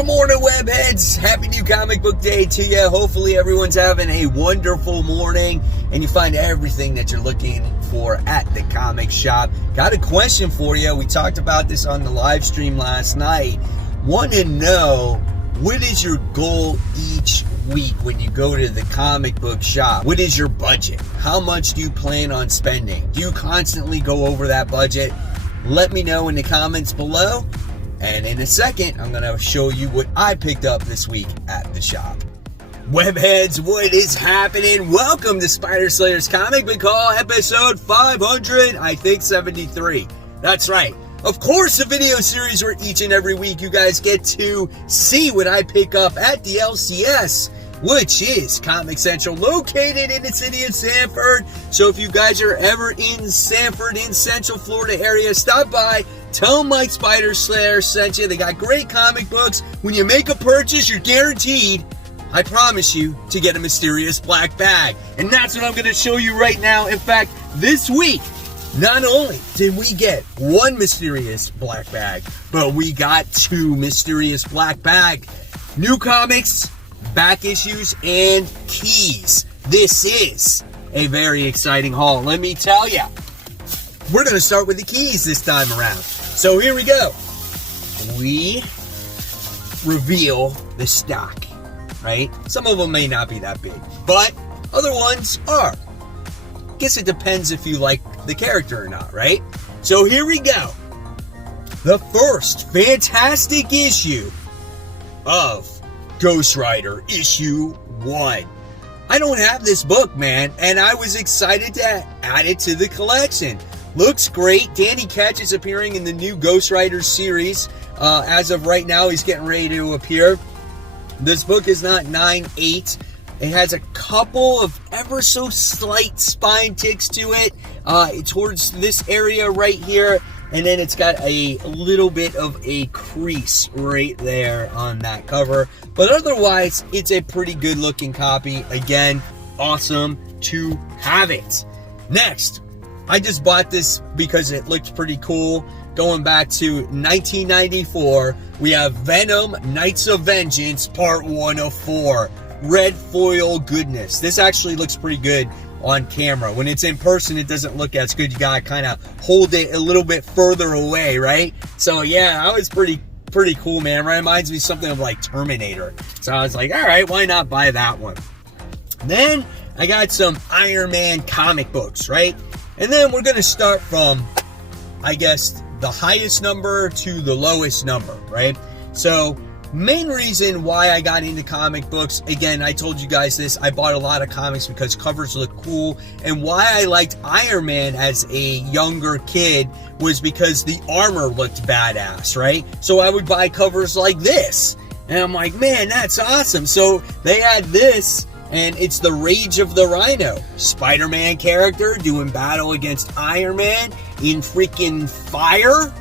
Good morning, webheads. Happy new comic book day to you. Hopefully everyone's having a wonderful morning and you find everything that you're looking for at the comic shop. Got a question for you. We talked about this on the live stream last night. Want to know, what is your goal each week when you go to the comic book shop? What is your budget? How much do you plan on spending? Do you constantly go over that budget? Let me know in the comments below. And in a second, I'm going to show you what I picked up this week at the shop. Webheads, what is happening? Welcome to Spider Slayer's Comic Book Haul, episode 573. That's right. Of course, a video series where each and every week you guys get to see what I pick up at the LCS, which is Comic Central, located in the city of Sanford. So if you guys are ever in Sanford, in Central Florida area, stop by. Tell them Mike Spider Slayer sent you. They got great comic books. When you make a purchase, you're guaranteed, I promise you, to get a mysterious black bag. And that's what I'm going to show you right now. In fact, this week, not only did we get one mysterious black bag, but we got two mysterious black bag. New comics, back issues, and keys. This is a very exciting haul, let me tell you. We're going to start with the keys this time around. So here we go. We reveal the stock, right? Some of them may not be that big, but other ones are. Guess it depends if you like the character or not, right? So here we go. The first fantastic issue of Ghost Rider, issue 1. I don't have this book, man, and I was excited to add it to the collection. Looks great. Danny Ketch is appearing in the new Ghost Rider series. As of right now, he's getting ready to appear. This book is not 9/8. It has a couple of ever so slight spine ticks to it towards this area right here. And then it's got a little bit of a crease right there on that cover. But otherwise, it's a pretty good looking copy. Again, awesome to have it. Next, I just bought this because it looked pretty cool. Going back to 1994, we have Venom Knights of Vengeance, part 1 of 4. Red foil goodness. This actually looks pretty good on camera. When it's in person, it doesn't look as good. You gotta kind of hold it a little bit further away, right? So yeah, that was pretty cool, man. Reminds me something of like Terminator. So I was like, all right, why not buy that one? Then I got some Iron Man comic books, right? And then we're gonna start from, I guess, the highest number to the lowest number, right? So main reason why I got into comic books, again, I told you guys this, I bought a lot of comics because covers look cool, and why I liked Iron Man as a younger kid was because the armor looked badass, right? So I would buy covers like this, and I'm like, man, that's awesome. So they had this, and it's the Rage of the Rhino. Spider-Man character doing battle against Iron Man in freaking fire?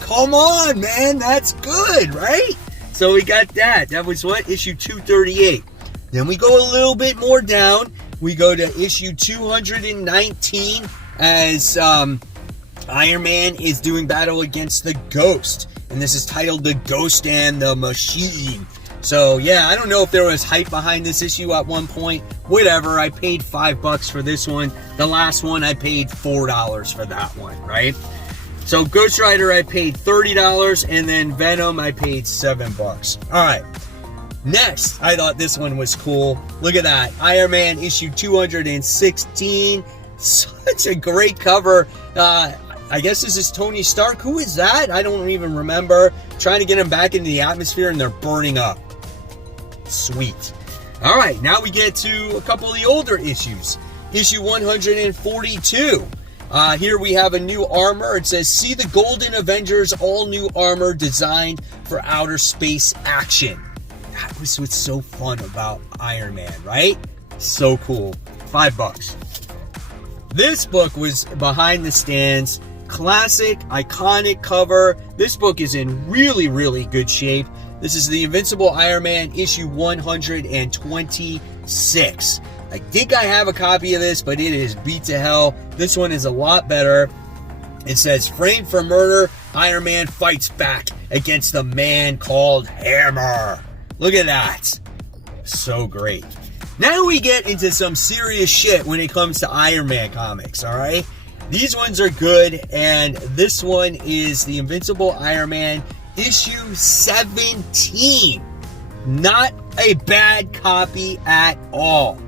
Come on, man, that's good, right? So we got that. That was what? Issue 238. Then we go a little bit more down. We go to issue 219 as Iron Man is doing battle against the Ghost. And this is titled The Ghost and the Machine. So yeah, I don't know if there was hype behind this issue at one point. Whatever, I paid $5 for this one. The last one, I paid $4 for that one, right? So Ghost Rider, I paid $30, and then Venom, I paid $7. All right. Next, I thought this one was cool. Look at that. Iron Man issue 216. Such a great cover. I guess this is Tony Stark. Who is that? I don't even remember. Trying to get him back into the atmosphere, and they're burning up. Sweet. All right, now we get to a couple of the older issues. Issue 142. Here we have a new armor. It says, see the Golden Avengers all new armor designed for outer space action. That was what's so fun about Iron Man, right? So cool. $5. This book was behind the stands. Classic, iconic cover. This book is in really, really good shape. This is the Invincible Iron Man issue 126. I think I have a copy of this, but it is beat to hell. This one is a lot better. It says, framed for murder, Iron Man fights back against the man called Hammer. Look at that. So great. Now we get into some serious shit when it comes to Iron Man comics, alright? These ones are good, and this one is the Invincible Iron Man issue 17. Not a bad copy at all.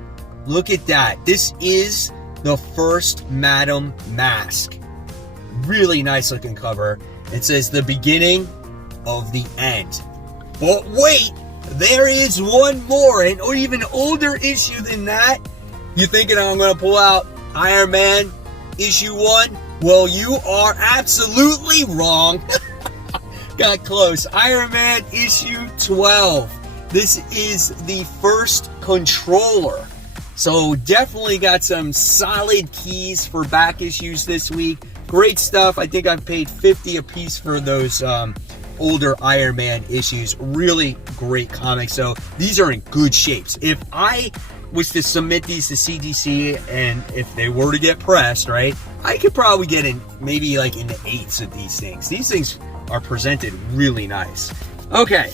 Look at that. This is the first Madam Mask. Really nice looking cover. It says the beginning of the end. But wait! There is one more, an even older issue than that. You thinking I'm going to pull out Iron Man issue 1? Well, you are absolutely wrong. Got close. Iron Man issue 12. This is the first controller. So definitely got some solid keys for back issues this week. Great stuff. I think I paid $50 a piece for those older Iron Man issues. Really great comics. So these are in good shapes. If I was to submit these to CDC and if they were to get pressed, right, I could probably get in maybe like in the 8s of these things. These things are presented really nice. Okay,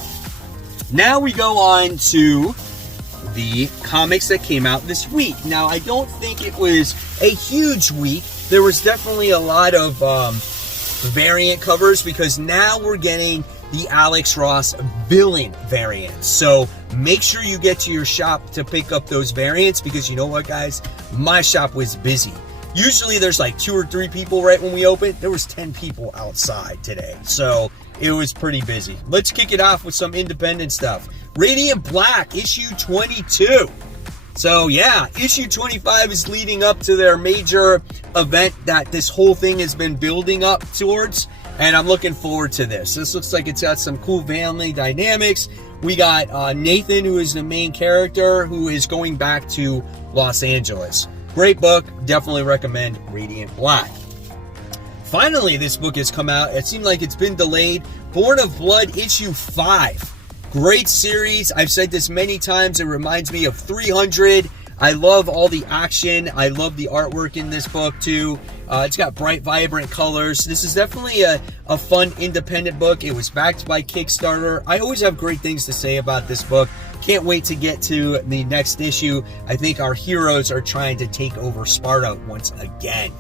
now we go on to the comics that came out this week. Now, I don't think it was a huge week. There was definitely a lot of variant covers because now we're getting the Alex Ross villain variants. So make sure you get to your shop to pick up those variants because you know what, guys? My shop was busy. Usually there's like 2 or 3 people right when we open. There was 10 people outside today. So it was pretty busy. Let's kick it off with some independent stuff. Radiant Black, issue 22. So yeah, issue 25 is leading up to their major event that this whole thing has been building up towards. And I'm looking forward to this. This looks like it's got some cool family dynamics. We got Nathan, who is the main character, who is going back to Los Angeles. Great book. Definitely recommend Radiant Black. Finally, this book has come out. It seemed like it's been delayed. Born of Blood, issue 5. Great series. I've said this many times. It reminds me of 300. I love all the action. I love the artwork in this book too. It's got bright, vibrant colors. This is definitely a fun independent book. It was backed by Kickstarter. I always have great things to say about this book. Can't wait to get to the next issue. I think our heroes are trying to take over Sparta once again.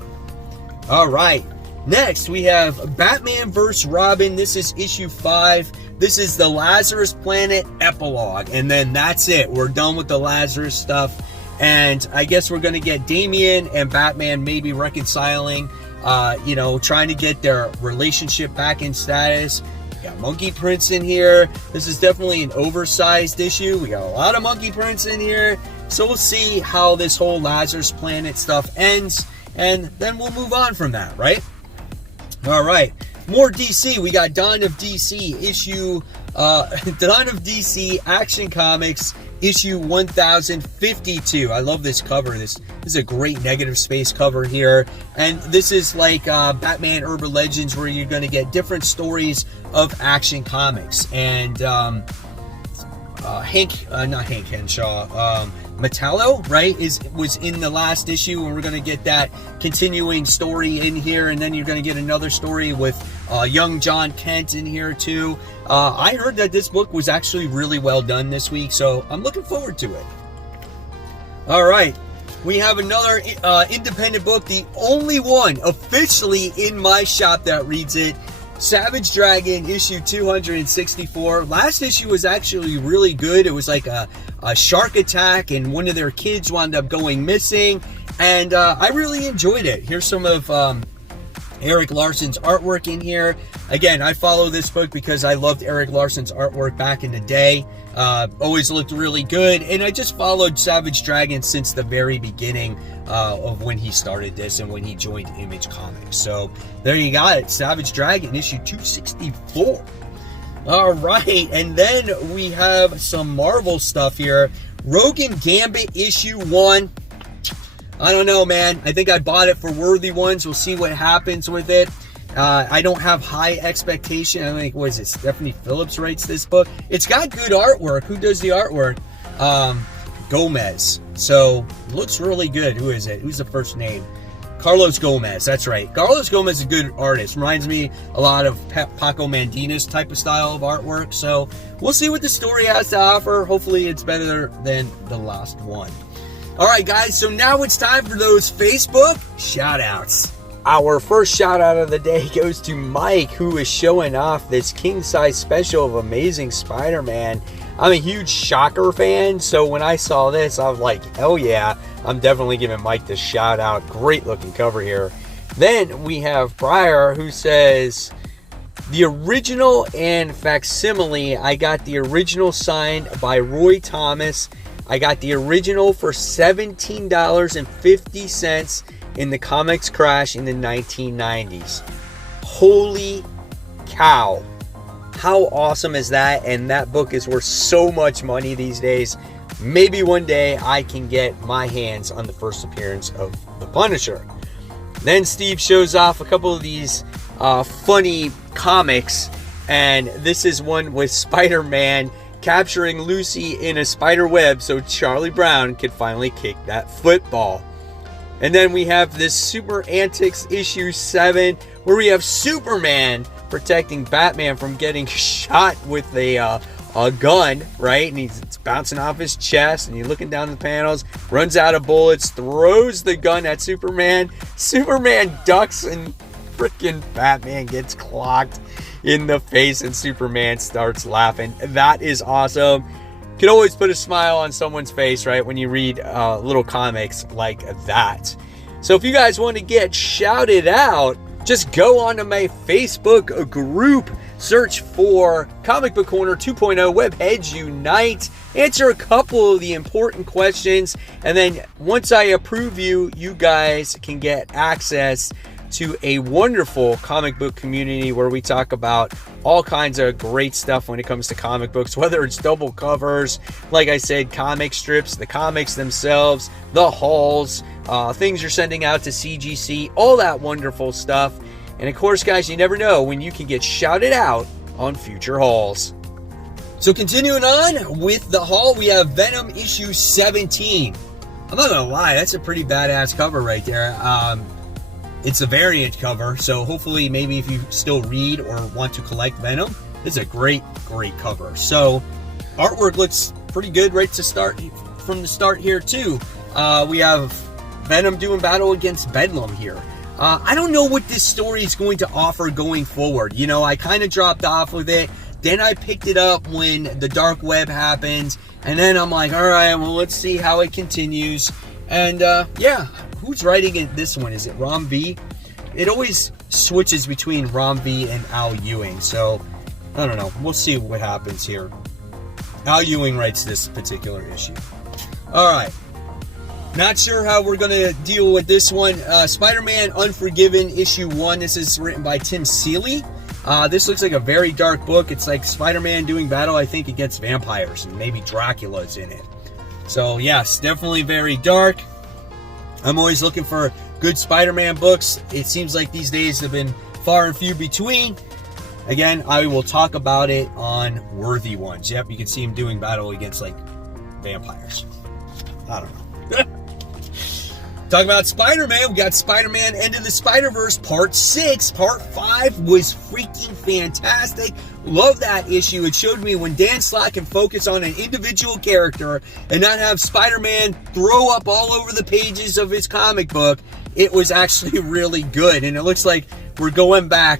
All right. Next, we have Batman vs. Robin. This is issue 5. This is the Lazarus Planet epilogue. And then that's it. We're done with the Lazarus stuff. And I guess we're going to get Damian and Batman maybe reconciling, trying to get their relationship back in status. We got Monkey Prince in here. This is definitely an oversized issue. We got a lot of Monkey Prince in here. So we'll see how this whole Lazarus Planet stuff ends. And then we'll move on from that, right? All right. More DC. We got Dawn of DC issue, Dawn of DC Action Comics issue 1052. I love this cover. This is a great negative space cover here. And this is like Batman Urban Legends, where you're going to get different stories of Action Comics. And Hank Henshaw, Metallo, right, was in the last issue, and we're going to get that continuing story in here, and then you're going to get another story with young John Kent in here too. I heard that this book was actually really well done this week, so I'm looking forward to it. All right, we have another independent book, the only one officially in my shop that reads it. Savage Dragon issue 264. Last issue was actually really good. It was like a shark attack and one of their kids wound up going missing, and I really enjoyed it. Here's some of Eric Larson's artwork in here. Again, I follow this book because I loved Eric Larson's artwork back in the day. Always looked really good, and I just followed Savage Dragon since the very beginning of when he started this and when he joined Image Comics. So there you got it, Savage Dragon issue 264. All right, and then we have some Marvel stuff here. Rogue and Gambit issue 1. I don't know, man. I think I bought it for Worthy Ones. We'll see what happens with it. I don't have high expectation. I think, what is it? Stephanie Phillips writes this book. It's got good artwork. Who does the artwork? Gomez. So, looks really good. Who is it? Who's the first name? Carlos Gomez, that's right. Carlos Gomez is a good artist. Reminds me a lot of Paco Mandina's type of style of artwork. So we'll see what the story has to offer. Hopefully it's better than the last one. All right, guys, so now it's time for those Facebook shout-outs. Our first shout-out of the day goes to Mike, who is showing off this king-size special of Amazing Spider-Man. I'm a huge Shocker fan, so when I saw this, I was like, hell yeah, I'm definitely giving Mike this shout-out. Great-looking cover here. Then we have Briar, who says, the original and facsimile, I got the original signed by Roy Thomas. I got the original for $17.50 in the comics crash in the 1990s. Holy cow. How awesome is that? And that book is worth so much money these days. Maybe one day I can get my hands on the first appearance of the Punisher. Then Steve shows off a couple of these funny comics. And this is one with Spider-Man capturing Lucy in a spider web so Charlie Brown could finally kick that football. And then we have this Super Antics issue 7 where we have Superman protecting Batman from getting shot with a gun, right? And it's bouncing off his chest, and you're looking down the panels, runs out of bullets, throws the gun at Superman. Superman ducks, and freaking Batman gets clocked in the face, and Superman starts laughing. That is awesome. You can always put a smile on someone's face, right, when you read little comics like that. So if you guys want to get shouted out, just go onto my Facebook group, search for Comic Book Corner 2.0 Webheads Unite, answer a couple of the important questions, and then once I approve you, you guys can get access to a wonderful comic book community where we talk about all kinds of great stuff when it comes to comic books, whether it's double covers, like I said, comic strips, the comics themselves, the hauls, things you're sending out to CGC, all that wonderful stuff. And of course, guys, you never know when you can get shouted out on future hauls. So continuing on with the haul, we have Venom issue 17. I'm not gonna lie, that's a pretty badass cover right there. It's a variant cover, so hopefully maybe if you still read or want to collect Venom, it's a great cover. So artwork looks pretty good right to start from the start here too. We have Venom doing battle against Bedlam here. I don't know what this story is going to offer going forward. You know, I kind of dropped off with it. Then I picked it up when the Dark Web happened. And then I'm like, all right, well, let's see how it continues. And yeah, who's writing it this one? Is it Rom V? It always switches between Rom V and Al Ewing. So, I don't know. We'll see what happens here. Al Ewing writes this particular issue. All right. Not sure how we're going to deal with this one. Spider-Man Unforgiven issue 1. This is written by Tim Seeley. This looks like a very dark book. It's like Spider-Man doing battle, I think, against vampires. And maybe Dracula's in it. So, yes, definitely very dark. I'm always looking for good Spider-Man books. It seems like these days have been far and few between. Again, I will talk about it on Worthy Ones. Yep, you can see him doing battle against, like, vampires. I don't know. Talk about Spider-Man. We got Spider-Man Into the Spider-Verse Part 6. Part 5 was freaking fantastic. Love that issue. It showed me when Dan Slott can focus on an individual character and not have Spider-Man throw up all over the pages of his comic book. It was actually really good. And it looks like we're going back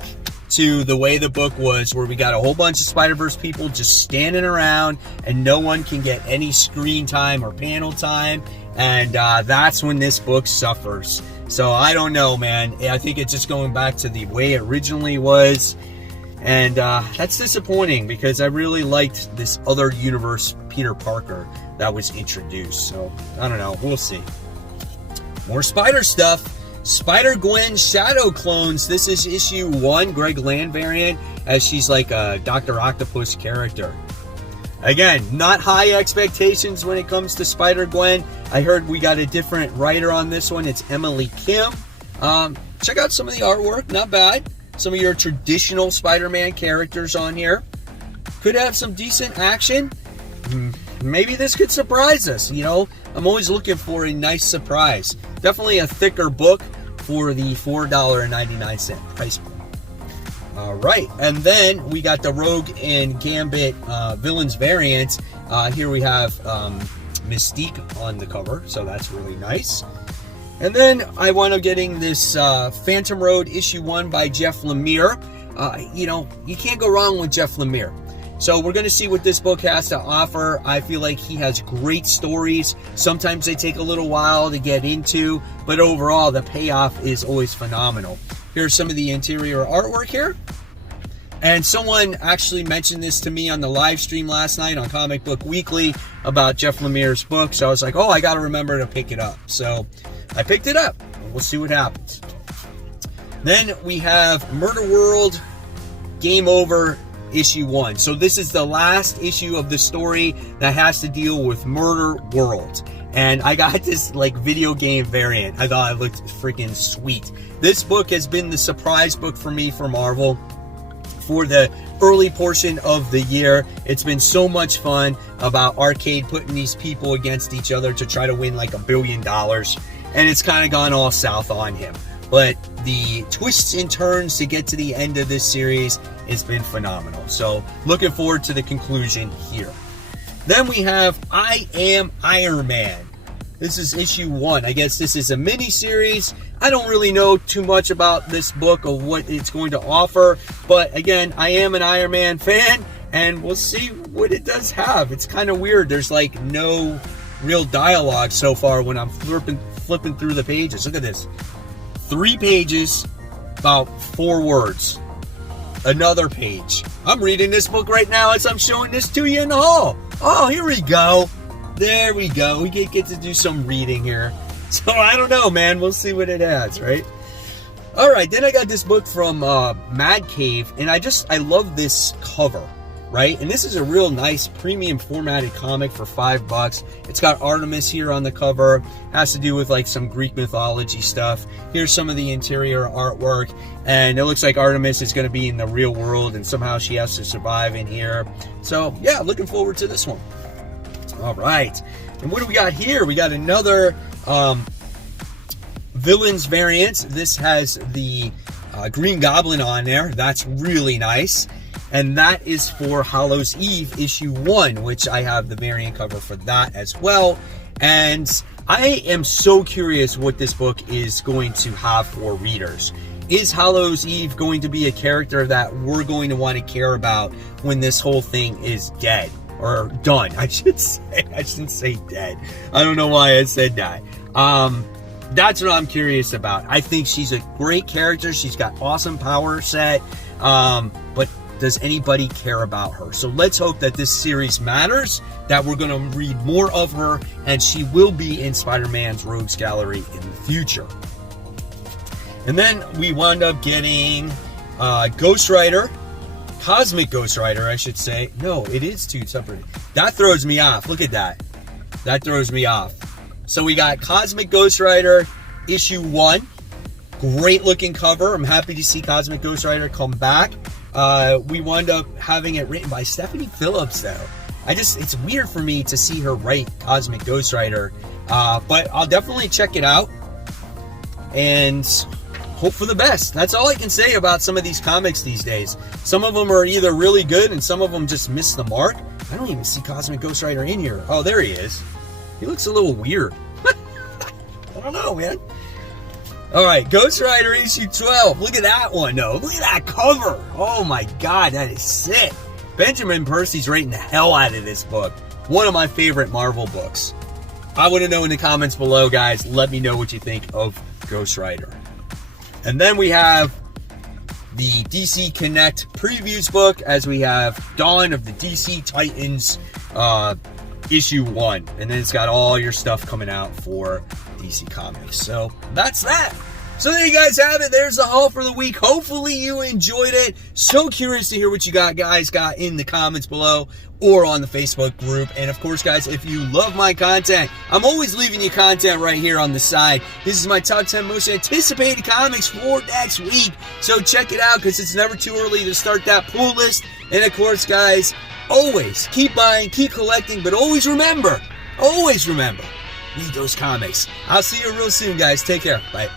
to the way the book was, where we got a whole bunch of Spider-Verse people just standing around and no one can get any screen time or panel time. And that's when this book suffers. So I don't know, man. I think it's just going back to the way it originally was. And that's disappointing because I really liked this other universe Peter Parker that was introduced. So I don't know. We'll see. More Spider stuff. Spider-Gwen Shadow Clones. This is issue 1, Greg Land variant, as she's like a Dr. Octopus character. Again, not high expectations when it comes to Spider-Gwen. I heard we got a different writer on this one. It's Emily Kim. Check out some of the artwork. Not bad. Some of your traditional Spider-Man characters on here. Could have some decent action. Maybe this could surprise us. You know, I'm always looking for a nice surprise. Definitely a thicker book for the $4.99 price point. All right, and then we got the Rogue and Gambit villains variant. Here we have Mystique on the cover, so that's really nice. And then I wound up getting this Phantom Road issue 1 by Jeff Lemire. You can't go wrong with Jeff Lemire. So we're going to see what this book has to offer. I feel like he has great stories. Sometimes they take a little while to get into, but overall the payoff is always phenomenal. Here's some of the interior artwork here. And someone actually mentioned this to me on the live stream last night on Comic Book Weekly about Jeff Lemire's book. So I was like, oh, I got to remember to pick it up. So I picked it up. We'll see what happens. Then we have Murder World Game Over issue 1. So this is the last issue of the story that has to deal with Murder World. And I got this like video game variant. I thought it looked freaking sweet. This book has been the surprise book for me for Marvel for the early portion of the year. It's been so much fun about Arcade putting these people against each other to try to win like $1 billion. And it's kind of gone all south on him. But the twists and turns to get to the end of this series has been phenomenal. So looking forward to the conclusion here. Then we have I Am Iron Man. This is issue 1. I guess this is a mini series. I don't really know too much about this book or what it's going to offer. But again, I am an Iron Man fan, and we'll see what it does have. It's kind of weird. There's like no real dialogue so far when I'm flipping through the pages. Look at this. 3 pages, about 4 words. Another page. I'm reading this book right now as I'm showing this to you in the hall. Oh, here we go. There we go. We get to do some reading here. So I don't know, man. We'll see what it has, right? All right, then I got this book from Mad Cave, and I love this cover, right? And this is a real nice premium formatted comic for $5. It's got Artemis here on the cover. Has to do with like some Greek mythology stuff. Here's some of the interior artwork, and it looks like Artemis is going to be in the real world, and somehow she has to survive in here. So yeah, looking forward to this one. All right, and what do we got here? We got another villains variant. This has the Green Goblin on there. That's really nice. And that is for Hallows Eve issue 1, which I have the variant cover for that as well. And I am so curious what this book is going to have for readers. Is Hallows Eve going to be a character that we're going to want to care about when this whole thing is dead? Or done, I should say. I shouldn't say dead. I don't know why I said that. That's what I'm curious about. I think she's a great character. She's got awesome power set. But does anybody care about her? So let's hope that this series matters, that we're going to read more of her, and she will be in Spider-Man's Rogues Gallery in the future. And then we wound up getting Ghost Rider. Cosmic Ghost Rider, I should say. No, it is 2 separate. That throws me off. Look at that. That throws me off. So we got Cosmic Ghost Rider issue 1. Great looking cover. I'm happy to see Cosmic Ghost Rider come back. We wound up having it written by Stephanie Phillips, though. It's weird for me to see her write Cosmic Ghost Rider. But I'll definitely check it out. And hope for the best. That's all I can say about some of these comics these days. Some of them are either really good and some of them just miss the mark. I don't even see Cosmic Ghost Rider in here. Oh, there he is. He looks a little weird. I don't know, man. All right, Ghost Rider issue 12. Look at that one, though. Look at that cover. Oh, my God, that is sick. Benjamin Percy's writing the hell out of this book. One of my favorite Marvel books. I want to know in the comments below, guys. Let me know what you think of Ghost Rider. And then we have the DC Connect previews book, as we have Dawn of the DC Titans issue 1. And then it's got all your stuff coming out for DC Comics. So that's that. So there you guys have it. There's the haul for the week. Hopefully you enjoyed it. So curious to hear what you guys got in the comments below or on the Facebook group. And of course, guys, if you love my content, I'm always leaving you content right here on the side. This is my top 10 most anticipated comics for next week. So check it out, because it's never too early to start that pull list. And of course, guys, always keep buying, keep collecting, but always remember, read those comics. I'll see you real soon, guys. Take care. Bye.